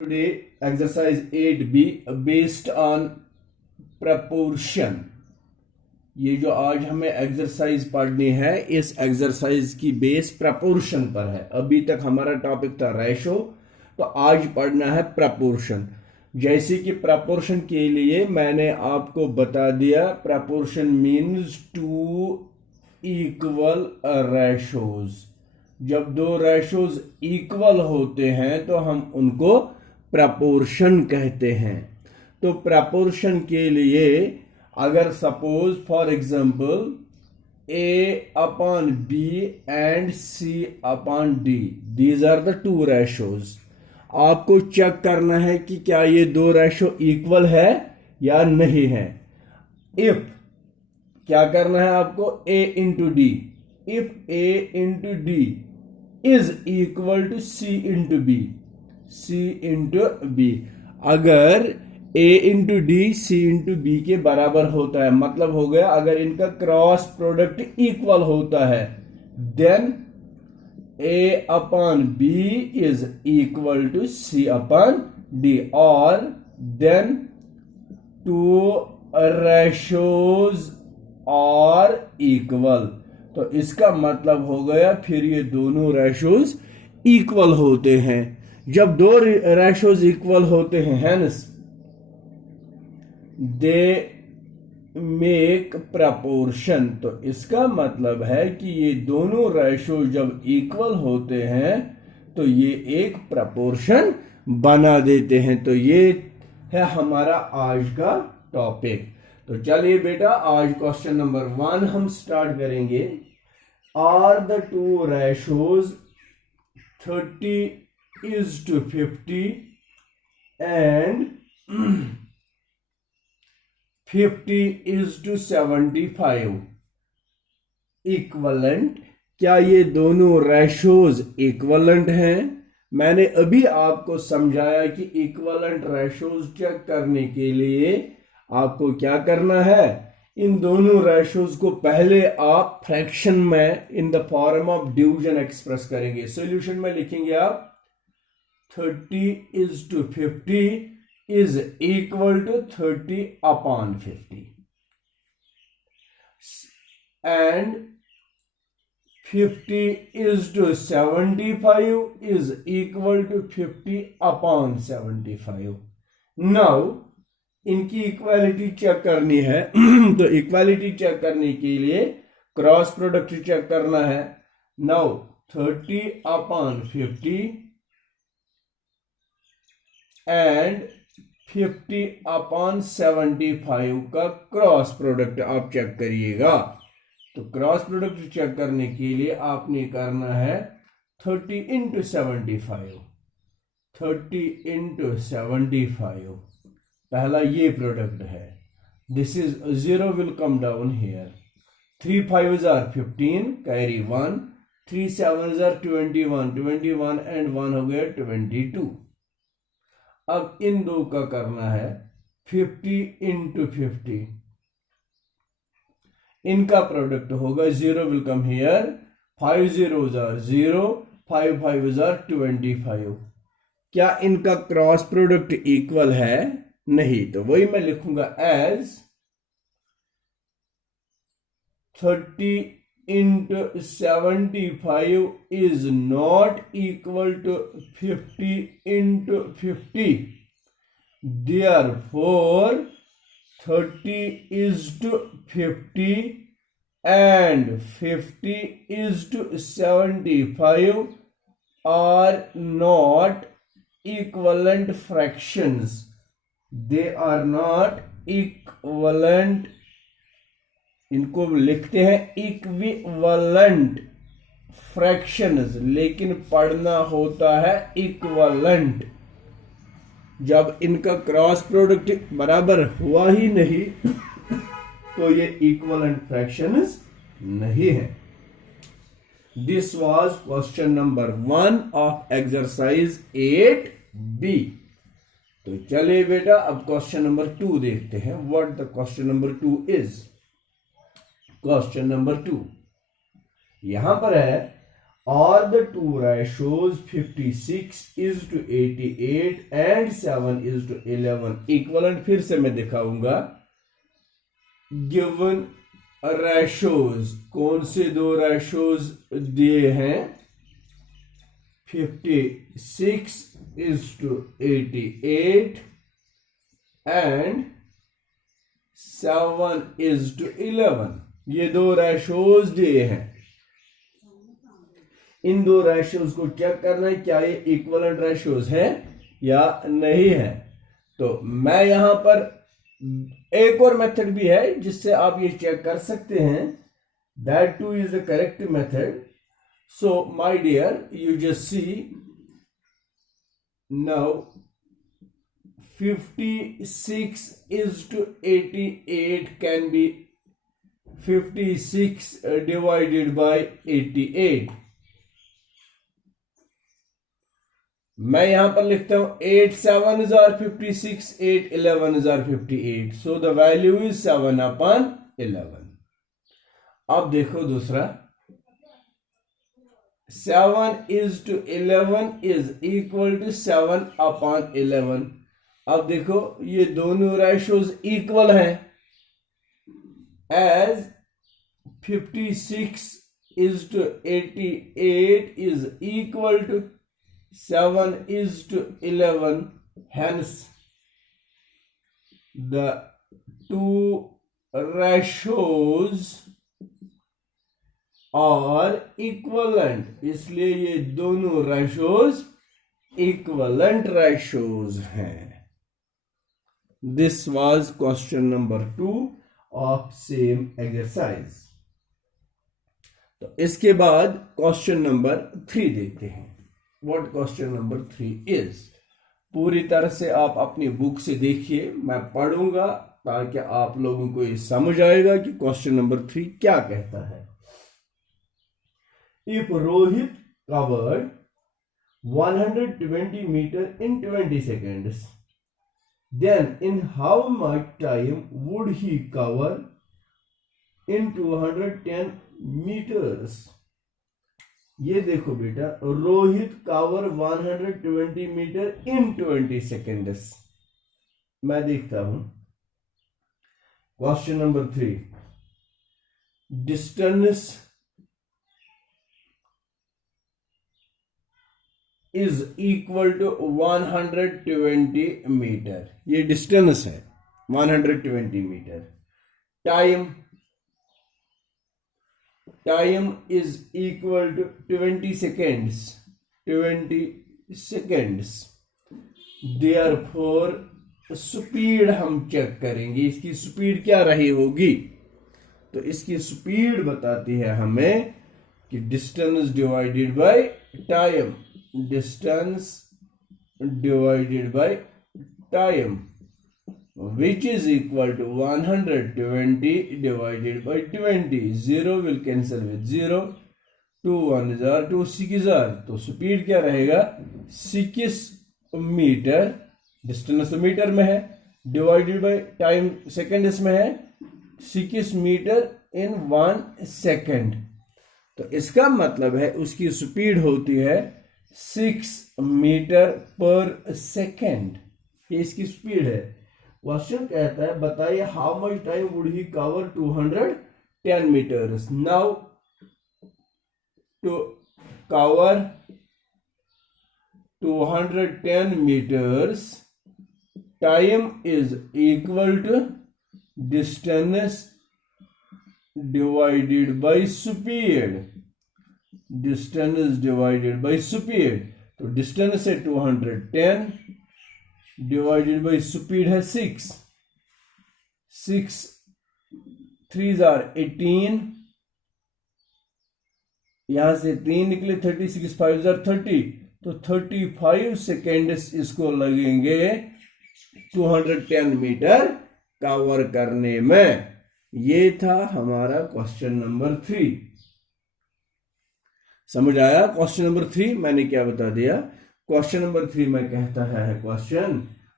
Today exercise 8b based on proportion। ये जो आज हमें एक्सरसाइज पढ़नी है इस एक्सरसाइज की बेस प्रपोर्शन पर है। अभी तक हमारा टॉपिक था रेशो, तो आज पढ़ना है प्रपोर्शन। जैसे कि प्रपोर्शन के लिए मैंने आपको बता दिया, proportion means two equal ratios. जब दो रेशोज इक्वल होते हैं तो हम उनको प्रपोर्शन कहते हैं। तो प्रपोर्शन के लिए अगर suppose for example A upon B and C upon D, these are the two ratios. आपको चेक करना है कि क्या ये दो रेशो इक्वल है या नहीं है। इफ क्या करना है आपको, A into D, if A into D is equal to C into B, C into B, अगर A into D C into B के बराबर होता है, मतलब हो गया अगर इनका क्रॉस प्रोडक्ट इक्वल होता है, then A upon B is equal to C upon D, और देन टू रेशोज और इक्वल। तो इसका मतलब हो गया फिर ये दोनों रेशोज इक्वल होते हैं। जब दो रेशोज इक्वल होते हैं, हेंस दे मेक प्रपोर्शन, तो इसका मतलब है कि ये दोनों रेशो जब इक्वल होते हैं तो ये एक प्रपोर्शन बना देते हैं। तो ये है हमारा आज का टॉपिक। तो चलिए बेटा, आज क्वेश्चन नंबर 1 हम स्टार्ट करेंगे। Are the two ratios 30:50 and 50:75 equivalent? क्या ये दोनों रेशोज इक्वलेंट हैं? मैंने अभी आपको समझाया कि इक्वलेंट रेशोज चेक करने के लिए आपको क्या करना है, इन दोनों रेशोज को पहले आप फ्रैक्शन में in the form of division express करेंगे। सॉल्यूशन में लिखेंगे आप 30:50 is equal to 30/50 and 50:75 is equal to 50/75। Now इनकी इक्वालिटी चेक करनी है तो इक्वालिटी चेक करने के लिए क्रॉस प्रोडक्ट चेक करना है। नाउ 30/50 एंड 50/75 का क्रॉस प्रोडक्ट आप चेक करिएगा। तो क्रॉस प्रोडक्ट चेक करने के लिए आपने करना है 30 × 75, 30 × 75। पहला ये प्रोडक्ट है, this is 0 will come down here, 3 5s are 15, carry 1, 3 7s are 21, 21 and 1 हो गया 22। अब इन दो का करना है 50 × 50, इनका प्रोडक्ट होगा 0 will come here, 5 zeros are 0, 5 5s are 25। क्या इनका क्रॉस प्रोडक्ट इक्वल है? नहीं। तो वही मैं लिखूंगा as 30 × 75 is not equal to 50 × 50, therefore 30:50 and 50:75 are not equivalent fractions, they are not equivalent, इनको लिखते हैं इक्विवेलेंट फ्रैक्शंस, लेकिन पढ़ना होता है इक्विवेलेंट। जब इनका क्रॉस प्रोडक्ट बराबर हुआ ही नहीं तो ये इक्विवेलेंट फ्रैक्शंस नहीं है। This was question number 1 of exercise 8b। तो चलिए बेटा, अब क्वेश्चन नंबर 2 देखते हैं। What the question number 2 is. Question number 2 यहां पर है, or the two ratios 56:88 and 7:11 equivalent फिर से मैं दिखाऊंगा गिवन ratios कौन से दो ratios दिए हैं 56:88 and 7:11 ये दो ratios दिए हैं इन दो रेशियोज को चेक करना है क्या ये इक्विवेलेंट रेशियोज है या नहीं है तो मैं यहां पर एक और मेथड भी है जिससे आप ये चेक कर सकते हैं that two is the correct method so my dear you just see now 56:88 can be 56 divided by 88 मैं यहां पर लिखता हूं 8 7s are 56 8 11s are 58 so the value is 7/11 अब देखो दूसरा 7:11 is equal to 7/11 अब देखो ये दोनों रेशियोज इक्वल हैं as 56:88 is equal to 7:11 hence the two ratios are equivalent इसलिए ये दोनों ratios equivalent ratios हैं this was question number 2 of same exercise तो इसके बाद क्वेश्चन नंबर 3 देखते हैं What question number 3 is पूरी तरह से आप अपनी बुक से देखिए मैं पढ़ूंगा ताकि आप लोगों को ये समझ आएगा कि क्वेश्चन नंबर 3 क्या कहता है If Rohit covered 120 meter in 20 seconds then in how much time would he cover in 210 meters ये देखो बेटा Rohit cover 120 metre in 20 seconds मैं देखता हूं question number 3 distance is equal to 120 metre ये डिस्टेंस है 120 metre time is equal to 20 seconds therefore speed हम check करेंगे इसकी स्पीड क्या रही होगी तो इसकी स्पीड बताती है हमें कि distance divided by time distance divided by time which is equal to 120 divided by 20 0 will cancel with 0 2 1s are 2 6s are तो स्पीड क्या रहेगा 6 मीटर डिस्टेंस तो मीटर में है डिवाइडेड बाय टाइम सेकेंड्स में है 6 मीटर इन 1 सेकेंड तो इसका मतलब है उसकी स्पीड होती है 6 मीटर पर सेकेंड ये इसकी स्पीड है क्वेश्चन कहता है बताइए how much time would he cover 210 metres now to cover 210 meters time is equal to distance divided by speed distance divided by speed तो डिस्टेंस है 210 डिवाइडेड बाई स्पीड है 6 3s are 18 यहां से 3 निकले 36 5s are 30 तो 35 seconds इसको लगेंगे 210 metre cover करने में ये था हमारा क्वेश्चन नंबर 3 समझ आया क्वेश्चन नंबर 3 मैंने क्या बता दिया क्वेश्चन नंबर 3 में कहता है question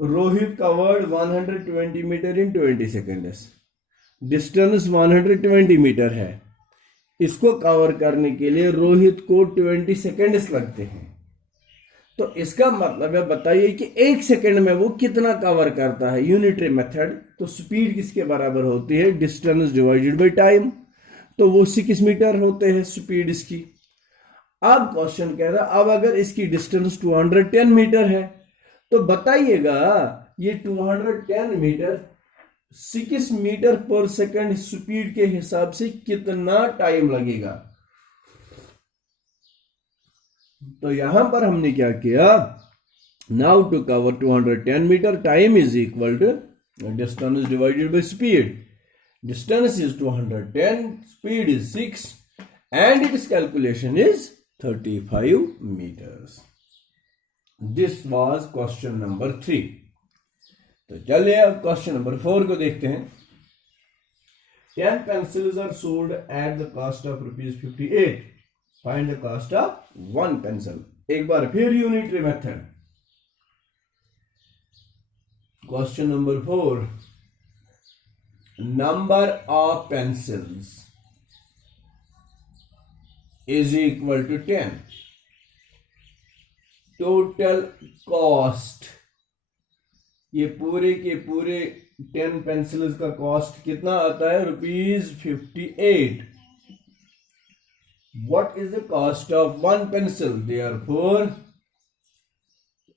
Rohit covered 120 metre in 20 seconds distance 120 metre है इसको कवर करने के लिए रोहित को 20 सेकेंड्स लगते हैं। तो इसका मतलब है, बताइए कि 1 सेकेंड में वो कितना कवर करता है। यूनिटरी मेथड, तो स्पीड किसके बराबर होती है, डिस्टेंस डिवाइडेड बाय टाइम। तो वो 6 मीटर होते हैं स्पीड इसकी। अब क्वेश्चन कह रहा है, अब अगर इसकी डिस्टेंस 210 मीटर है तो बताइएगा ये 210 मीटर 6 मीटर पर सेकंड स्पीड के हिसाब से कितना टाइम लगेगा। तो यहां पर हमने क्या किया, now to cover 210 metre time is equal to distance divided by speed. Distance is 210, speed is 6 and its calculation is 35 meters. This was question number 3. तो चलिए अब क्वेश्चन नंबर 4 को देखते हैं। 10 pencils are sold at the cost of ₹58. Find the cost of 1 pencil. एक बार फिर unitary method. Question number 4, number of pencils is equal to 10. Total cost, ये पूरे के पूरे 10 पेंसिल्स का कॉस्ट कितना आता है, ₹58. What is the cost of 1 pencil? Therefore,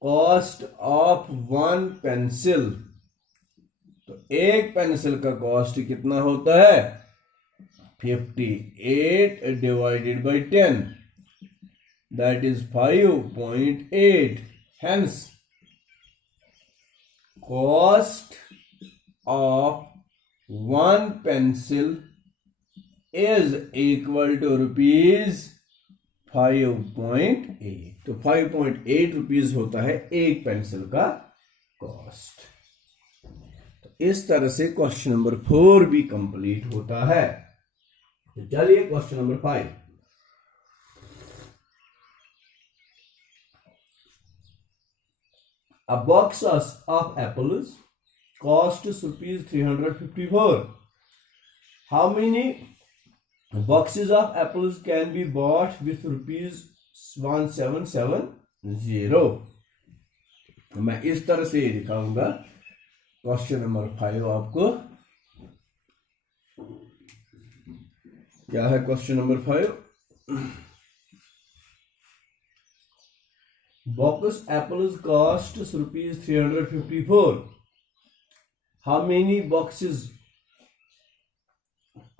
cost of 1 pencil, तो एक पेंसिल का कॉस्ट कितना होता है, 58 divided by 10, that is 5.8. Hence, cost of 1 pencil is equal to ₹5.8. तो 5.8 रुपीज होता है एक पेंसिल का कॉस्ट। तो इस तरह से क्वेश्चन नंबर 4 भी कंप्लीट होता है। तो चलिए question number 5। A box of apples costs ₹354. How many boxes of apples can be bought with ₹1770? मैं इस तरह से दिखाऊंगा क्वेश्चन नंबर 5 आपको। क्या है question number 5? Box apples cost ₹354. How many boxes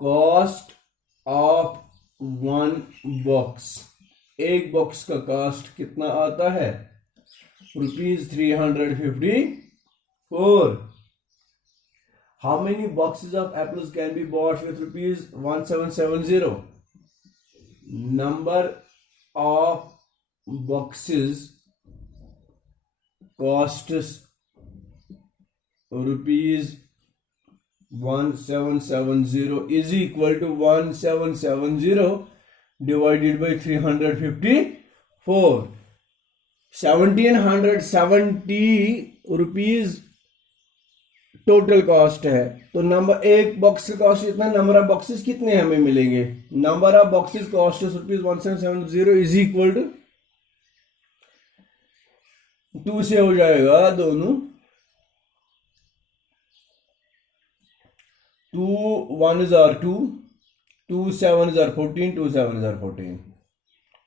cost of 1 box? एक बॉक्स का कॉस्ट कितना आता है, ₹354. How many boxes of apples can be bought with ₹1770? Number of boxes costs ₹1770 is equal to 1770 divided by 354. 1770 rupees total cost है। तो number एक box का cost इतना, नंबर ऑफ बॉक्सेस कितने हमें मिलेंगे, number of boxes cost ₹1770 is equal to 2 से हो जाएगा दोनों, 2 1s are 2, 2 7s are 14, 2 7s are 14.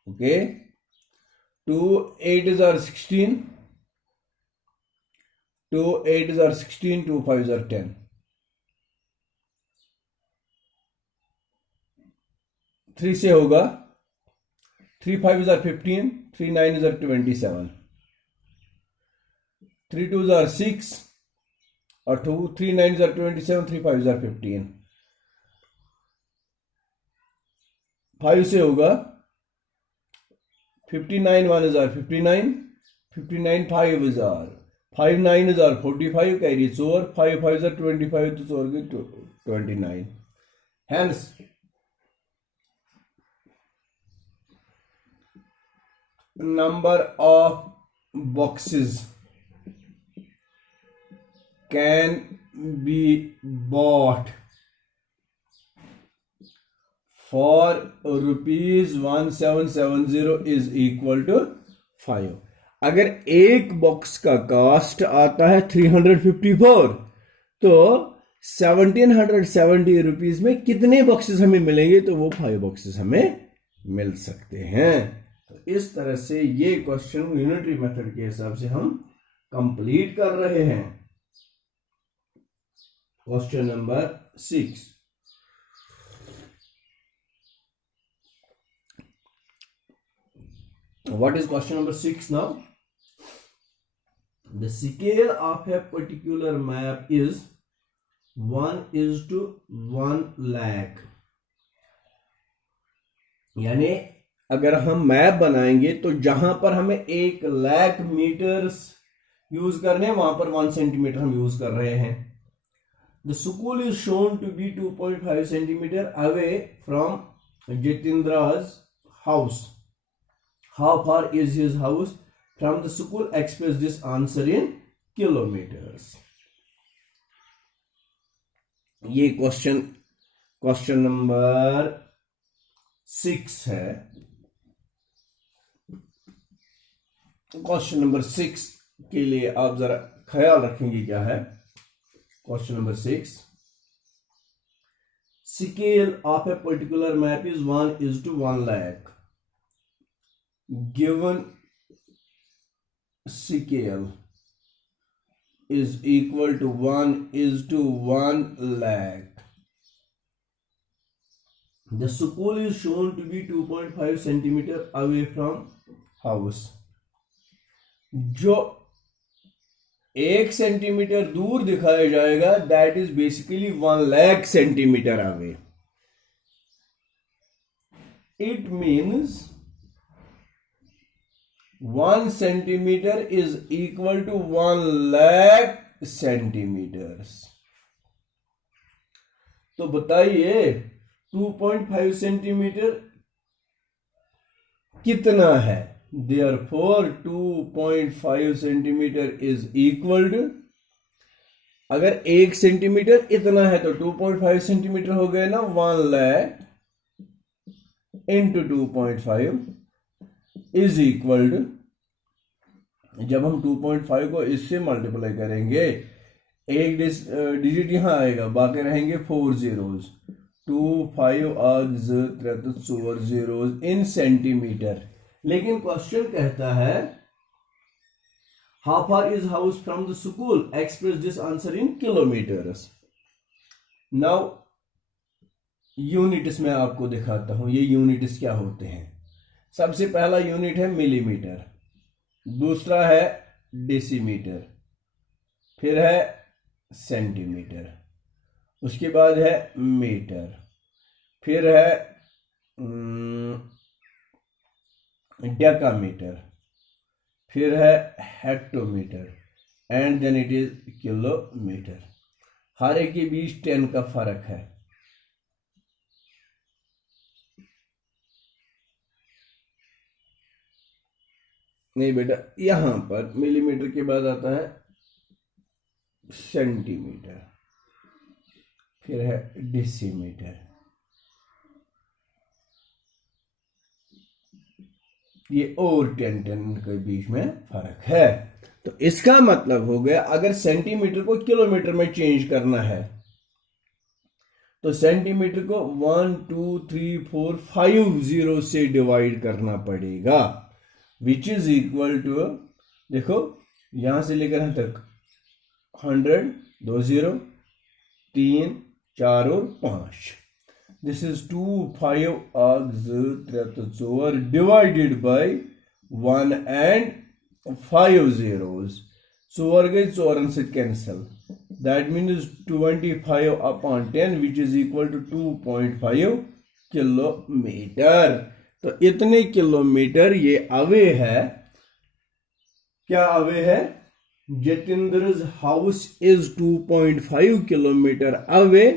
Okay, 2 8s are 16, 2 8s are 16, 2 5s are 10. 3 से होगा, 3 5s are 15, 3 9s are 27, 3 2s are 6 और 2 3 9s are 27, 3 5s are 15. 5 से होगा, 59 1s are 59, 59 5s are 5 9s are 45, carry 4, 5 5s are 25, तो 4 के 29. Hence, number of boxes can be bought for ₹1770 is equal to 5। अगर एक box का cost आता है 354, तो 1770 रुपीज में कितने बॉक्सेस हमें मिलेंगे? तो वो 5 बॉक्सेस हमें मिल सकते हैं। तो इस तरह से ये क्वेश्चन यूनिटरी मेथड के हिसाब से हम कंप्लीट कर रहे हैं। Question number 6। What is question number 6 now? The scale of a particular map is 1:1 lakh। यानी अगर हम मैप बनाएंगे तो जहां पर हमें 1 लाख मीटर्स यूज करने हैं, वहां पर 1 सेंटीमीटर हम यूज कर रहे हैं। The school is shown to be 2.5 centimeter away from Jitindra's house. How far is his house from the school? Express this answer in kilometers. ये क्वेश्चन नंबर 6 है। क्वेश्चन नंबर 6 के लिए आप जरा ख्याल रखेंगे क्या है। Question number 6, scale of a particular map is 1:1 lakh। given scale is equal to 1:1 lakh, the school is shown to be 2.5 centimeter away from house। जो 1 सेंटीमीटर दूर दिखाया जाएगा, that is basically 1 lakh centimetre away. It means 1 centimetre is equal to 1 lakh centimetres. तो बताइए 2.5 centimetre कितना है? Therefore 2.5 centimetre is equal to, अगर 1 centimetre इतना है तो 2.5 सेंटीमीटर हो गए ना 1 lakh into 2.5 is equal to, जब हम 2.5 को इससे मल्टीप्लाई करेंगे, एक डिजिट यहां आएगा, बाकी रहेंगे 4 zeros। 2 5 4 zeros इन सेंटीमीटर। लेकिन क्वेश्चन कहता है how far is house from the school, express this answer in kilometres. Now units में आपको दिखाता हूं ये यूनिट्स क्या होते हैं। सबसे पहला यूनिट है मिलीमीटर, दूसरा है डेसीमीटर, फिर है सेंटीमीटर, उसके बाद है मीटर, फिर है डेकामीटर, फिर है hectometre, and then it is kilometre. हर एक के बीच 10 का फर्क है। नहीं बेटा, यहां पर मिलीमीटर के बाद आता है सेंटीमीटर, फिर है डेसीमीटर, ये और 10 के बीच में फर्क है। तो इसका मतलब हो गया अगर सेंटीमीटर को किलोमीटर में चेंज करना है तो सेंटीमीटर को 1 2 3 4 5 जीरो से डिवाइड करना पड़ेगा, विच इज इक्वल टू, देखो यहां से लेकर यहां तक 100, 2 0, 3 4 और 5। This is 2 5 4 divided by 1 and 5 zeros। 4 गए 4 से cancel, that means 25 upon 10 which is equal to 2.5 kilometre. तो इतने किलोमीटर ये अवे है। क्या अवे है? Jatindra's house is 2.5 kilometer away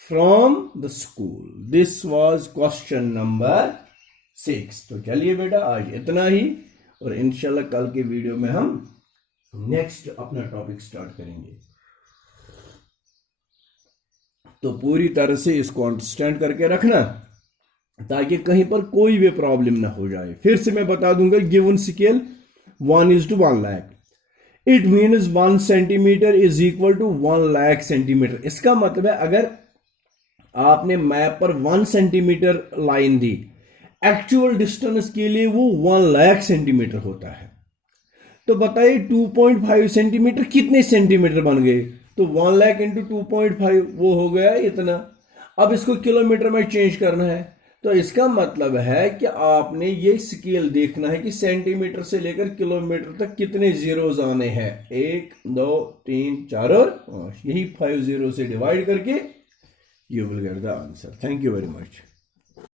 from the school। This was question number 6। तो चलिए बेटा आज इतना ही, और इंशाल्लाह कल के वीडियो में हम नेक्स्ट अपना टॉपिक स्टार्ट करेंगे। तो पूरी तरह से इसको अंडरस्टैंड करके रखना। ताकि कहीं पर कोई भी प्रॉब्लम ना हो जाए। फिर से मैं बता दूंगा, given scale 1:1 lakh, it means 1 centimetre is equal to 1 lakh centimetre. इसका मतलब है अगर आपने मैप पर 1 सेंटीमीटर लाइन दी, एक्चुअल डिस्टेंस के लिए वो 1 लाख सेंटीमीटर होता है। तो बताइए 2.5 सेंटीमीटर कितने सेंटीमीटर बन गए? तो 1 लाख इंटू 2.5 वो हो गया इतना। अब इसको किलोमीटर में चेंज करना है, तो इसका मतलब है कि आपने ये स्केल देखना है कि सेंटीमीटर से लेकर किलोमीटर तक कितने जीरोस आने हैं। 1 2 3 4 और 5, यही 5 जीरो से डिवाइड करके you will get the answer. Thank you very much.